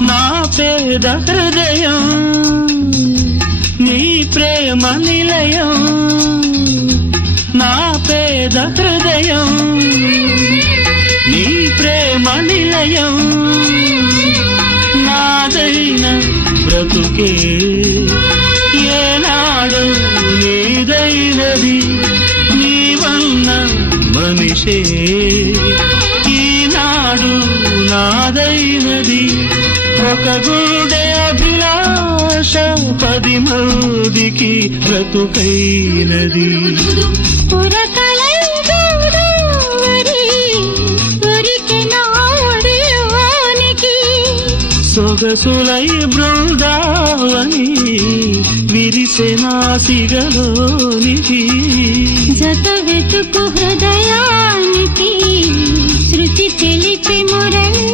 నా పేద హృదయం నీ ప్రేమ నిలయం, నా పేద హృదయం నీ ప్రేమ నిలయం, నాదైన బ్రతుకే ఏనాడు నీదైనది, నీవన్న మనిషే ఈనాడు నాదైనది. ఒక గుండె అభిలాష 10 మందికి బ్రతుకైనది. సొగసులై బృందావని విరిసె నాసిగలోనికి, జత వెతుకు హృదయానికి శృతి తెలిపి మురళి.